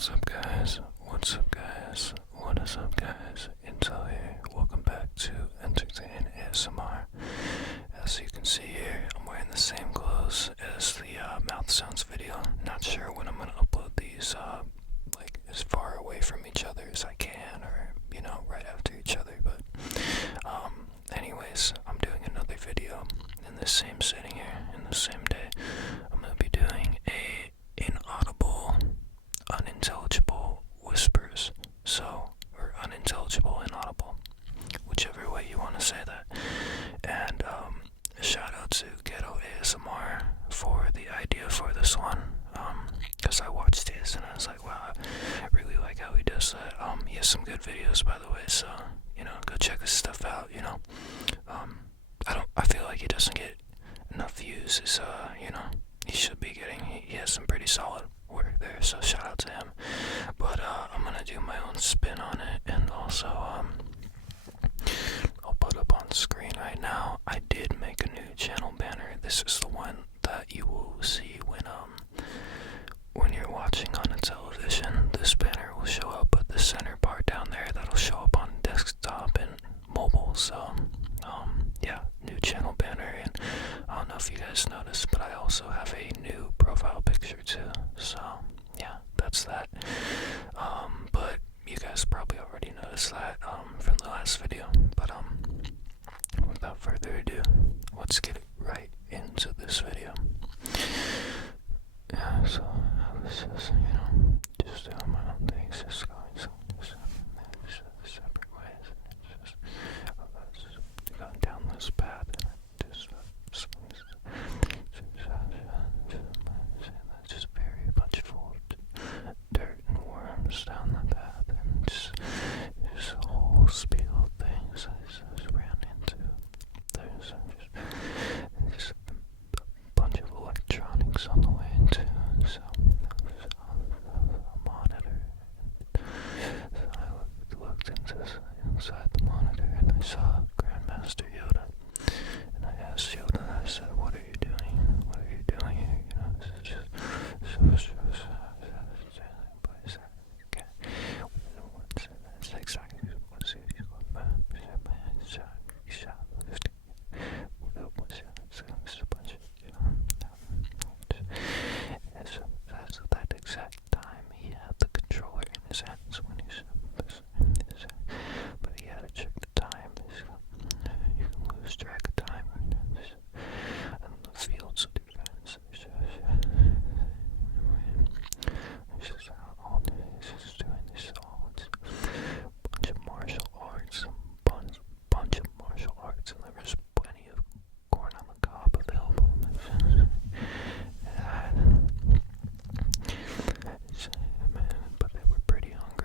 What's up, guys? What's up, guys? What is up, guys? Intel here. Welcome back to Entertain ASMR. As you can see here, I'm wearing the same clothes as the mouth sounds video. Not sure when I'm gonna upload these, like as far away from each other as I can, or right after each other. But anyways, I'm doing another video in the same setting here, in the same day. I'm gonna be doing a inaudible, unintelligible whispers. Or unintelligible, inaudible, whichever way you want to say that. And shout out to Ghetto ASMR for the idea for this one. Because I watched his and I was like, wow, I really like how he does that. He has some good videos, by the way, so go check his stuff out. I feel like he doesn't get enough views as he should be getting. He has some pretty solid work there, so shout out to him. But I'm gonna do my own spin on it, and also I'll put up on screen right now. I did make a new channel banner. This is the one that you will see when you're watching on a television. This banner will show up at the center part down there. That'll show up on desktop and mobile. So yeah, new channel banner. And I don't know if you guys noticed, but I also have a new profile picture too. So yeah, that's that. But you guys probably already noticed that from the last video. But without further ado, let's get right into this video. Yeah, so I was just just doing my own things, just going separate ways, and just going down this path, and just very much full of dirt and worms down the path, and just a whole spiel of things I just ran into. There's just a bunch of electronics on the way too, so a monitor. So I looked inside the monitor, and I saw Grandmaster Yoda, and I asked Yoda, I said, what are you doing? What are you doing here? This is just okay. That's exactly what's it. So that exact time he had the controller in his hands when he said, but he had to check the time. You can lose track of time and the fields of defense. It's just all this is doing this all. It's a bunch of martial arts, bunch of martial arts, and there was plenty of corn on the cob available. But they were pretty hungry.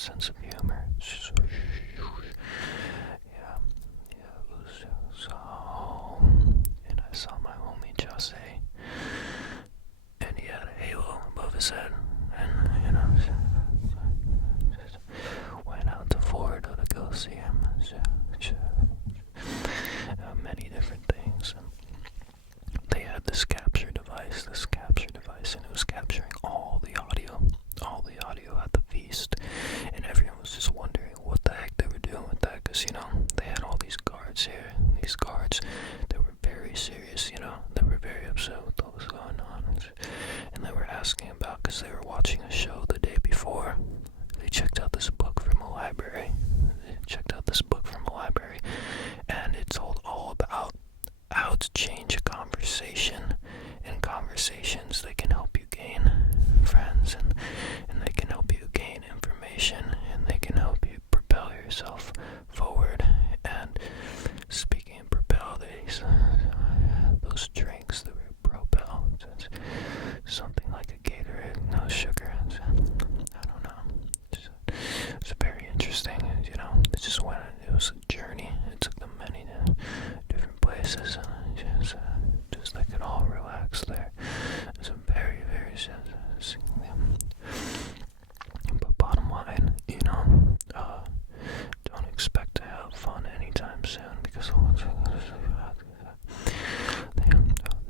sense of humor. Yeah, it was so. And I saw my homie Jose, and he had a halo above his head, and just went out to Florida to go see him. Many different things. And they had this capture device, and it was capturing all the audio at the feast, and everyone was just wondering what the heck they were doing with that, because, they had all these guards here, they were very serious, they were very upset with what was going on, and they were asking about, because they were watching a show the day before, they checked out this book from a library, and it told all about how to change a conversation. In conversations, they can help you gain friends, and they can help you gain information, and they can help you propel yourself forward. And speaking of propel, those drinks that were propel, something like a Gatorade, no sugar. I don't know. It's very interesting. It just went. It was a journey. It took them many different places, and just they could all relax there. It's a very, very but bottom line, don't expect to have fun anytime soon, because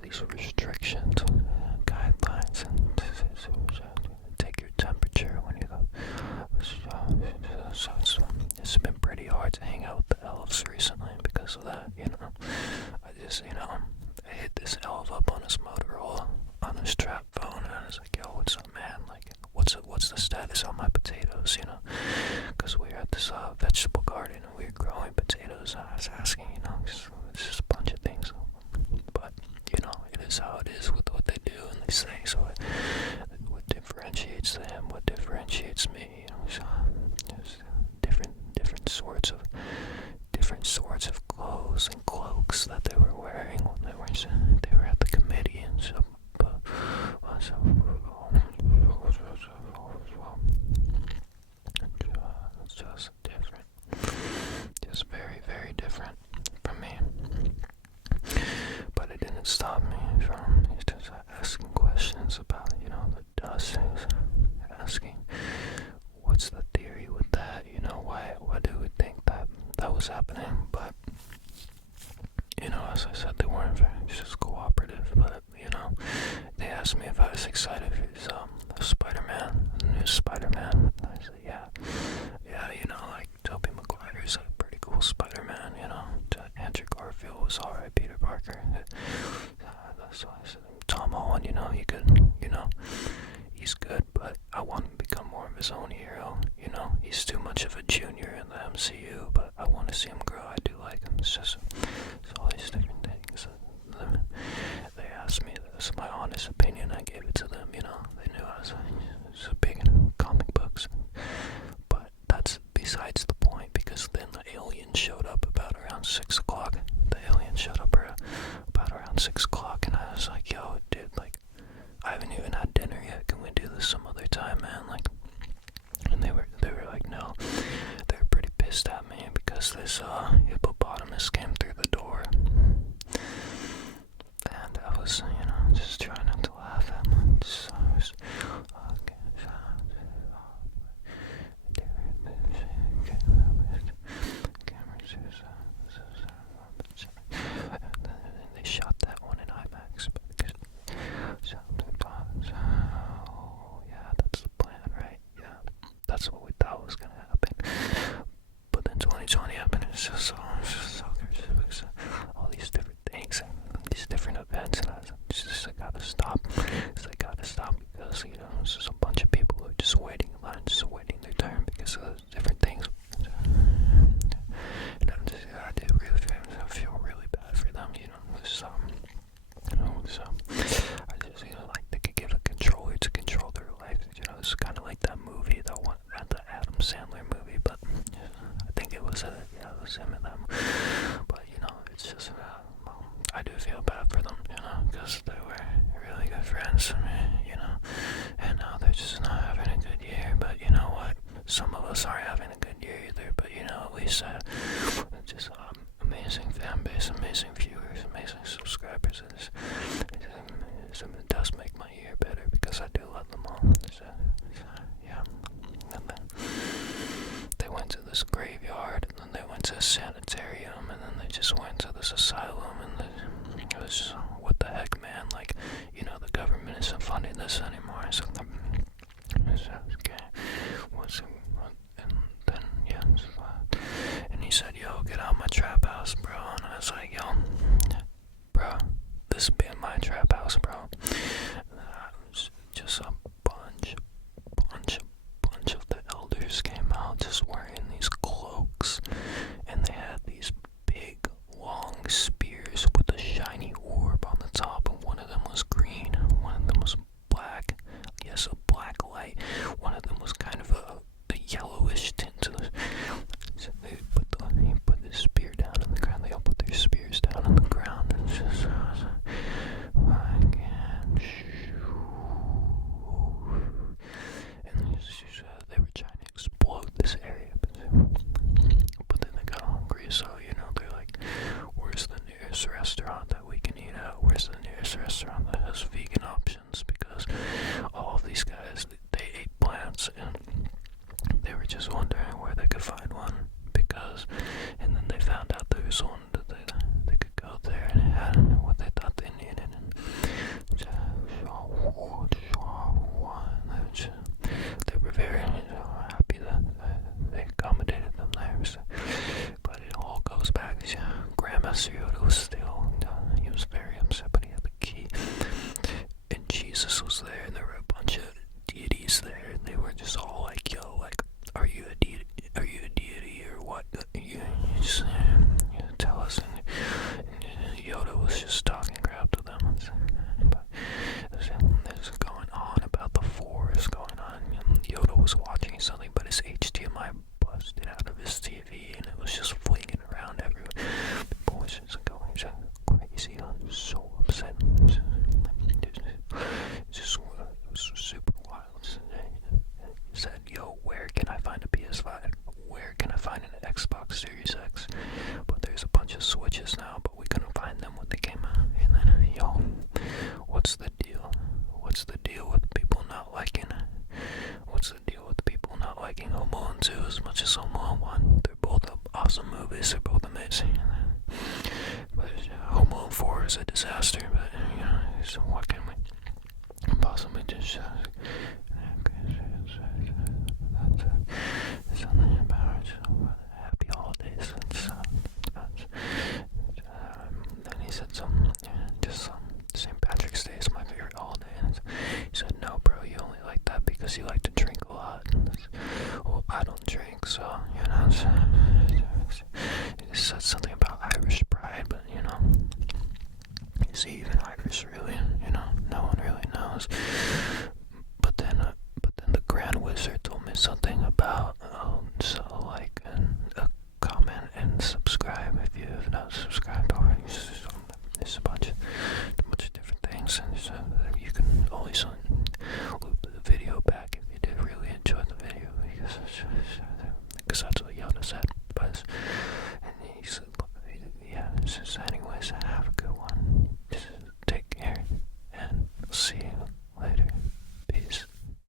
these restrictions, guidelines, and take your temperature when you go. So it's been pretty hard to hang out with the elves recently because of that. I hit this elf up on his Motorola, on his trap phone, and I was like, yo, what's up, man? Like, what's the status on my potatoes, Because we were at this vegetable garden, and we were growing potatoes, and I was asking, it's just a bunch of things. But, it is how it is with what they do and they say, so what differentiates them, what differentiates me, so there's different sorts of clothes and cloaks that they were wearing when they were at the committee and stuff. It's just different, just very, very different from me. But it didn't stop me from just asking questions about, the dust, asking what's the theory with that, why do we think that was happening. But as I said, they weren't very just cooperative, but they asked me if I was excited for this Spider-Man, the new Spider-Man. I said, yeah, like Tobey Maguire's a pretty cool Spider-Man, Andrew Garfield was alright, Peter Parker. So I said, Tom Holland, he could, he's good, but I want him to become more of his own hero, he's too much of a junior in the MCU, but I want to see him grow. I do like him. It's all these different things. They asked me this, my honest opinion, I gave it to them, they knew I was big in comic books, but that's besides the point, because then the alien showed up about around 6 o'clock. And I was like, yo, dude, like, I haven't even had dinner yet, can we do this some other time, man? Like, and they were like, no. They were pretty pissed at me because this hippopotamus came through the door, and I was, just trying not to laugh at them. They shot that one in IMAX, yeah, that's the plan, right? Yeah, that's what we thought was gonna happen. But then 2020 happened, and it's just so all these different things and these different events, and I gotta stop. I gotta stop because it's just a bunch of people who are just waiting in line, just waiting their turn because of different things. And I feel really bad for them, so I just, like they could get a controller to control their life, it's kind of like that movie, the Adam Sandler movie, but I think it was him and them, but it's just, I do feel bad for them, because they were really good friends to me, and now they're just not having a good year, but you know what, some of us it does make my year better because I do love them all. So, yeah. And then they went to this graveyard, and then they went to a sanitarium, and then they just went to this asylum, and it was just, what the heck, man? Like, the government isn't funding this anymore. So, okay. And then, yeah. And he said, yo, get out my trap house, bro. And I was like, yo, bro, this has been my trap house, bro. Just a bunch of the elders came out just wearing these cloaks, and they had these big, long spears with a shiny orb on the top, and one of them was green, one of them was black, yes, a black light, one of them was kind of a yellowish tint to the, so he put the spear down on the ground, they all put their spears down on the ground, and just, and they were trying to explode this area, but then they got hungry, so, they're like, where's the nearest restaurant that we can eat at? Where's the nearest restaurant that has vegan options? Because all of these guys, they ate plants, and they were just wondering where they could find one, and then they found out there was one that they could go there, and it had what they thought they needed, and they were very happy that they accommodated them there. So, but it all goes back. Grandma Surreal was still, he was very upset, but he had the key. And Jesus was there, and there were a bunch of deities there, and they were just all like, yo, like, are you a deity? Are you a deity or what? You just tell us. And Yoda was just talking crap to them. But there's going on about the forest going on. Yoda was watching something, but his HDMI busted out of his TV, and it was just flinging around everywhere. People was just going crazy. I was so upset. It was super wild. He said, yo, where can I find a PS5? Where can I find an Xbox Series X? But there's a bunch of Switches now, but we couldn't find them when they came out. And then, yo, what's the deal? What's the deal with people not liking? What's the deal with people not liking Home Alone 2 as much as Home Alone 1? They're both awesome movies. They're both amazing. But Home Alone 4 is a disaster. But so what can we possibly just? Something about happy holidays. Then he said St. Patrick's Day is my favorite holiday. And he said, no, bro, you only like that because you like to drink a lot. Well, I don't drink, so, he said something about Irish pride, but, is he even Irish, really? No one really knows. But then the Grand Wizard told me something about, a comment and subscribe if you have not subscribed already. There's a bunch of different things, and you can always loop the video back if you did really enjoy the video, because